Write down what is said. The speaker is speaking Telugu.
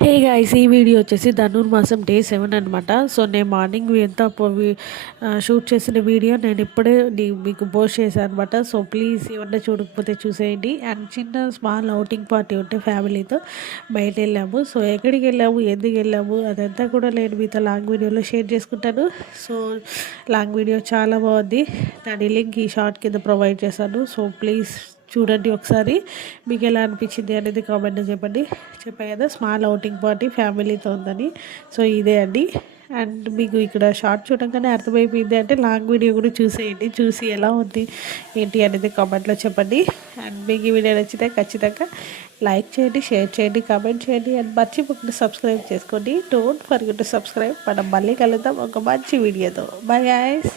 హే గైస్, ఈ వీడియో వచ్చేసి ధనుర్మాసం డే 7 అనమాట. సో నేను మార్నింగ్ ఎంత షూట్ చేసిన వీడియో నేను ఇప్పుడే మీకు పోస్ట్ చేశాను అనమాట. సో ప్లీజ్ ఎవరైనా చూడకపోతే చూసేయండి. అండ్ చిన్న స్మాల్ అవుటింగ్ పార్టీ ఉంటే ఫ్యామిలీతో బయట వెళ్ళాము. సో ఎక్కడికి వెళ్ళాము, ఎందుకు వెళ్ళాము అదంతా కూడా నేను మీతో లాంగ్ వీడియోలో షేర్ చేసుకుంటాను. సో లాంగ్ వీడియో చాలా బాగుంది. దాని లింక్ ఈ షార్ట్ కింద ప్రొవైడ్ చేశాను. సో ప్లీజ్ చూడండి ఒకసారి. మీకు ఎలా అనిపించింది అనేది కామెంట్లో చెప్పండి. చెప్పాను కదా స్మాల్ అవుటింగ్ పార్టీ ఫ్యామిలీతో ఉందని. సో ఇదే అండి. అండ్ మీకు ఇక్కడ షార్ట్ చూడగానే అర్థమైపోయింది అంటే లాంగ్ వీడియో కూడా చూసేయండి. చూసి ఎలా ఉంది ఏంటి అనేది కామెంట్లో చెప్పండి. అండ్ మీకు ఈ వీడియో నచ్చితే ఖచ్చితంగా లైక్ చేయండి, షేర్ చేయండి, కామెంట్ చేయండి. అండ్ మర్చిపోకుండా సబ్స్క్రైబ్ చేసుకోండి. Don't forget to subscribe. మనం మళ్ళీ కలుద్దాం ఒక మంచి వీడియోతో. Bye guys.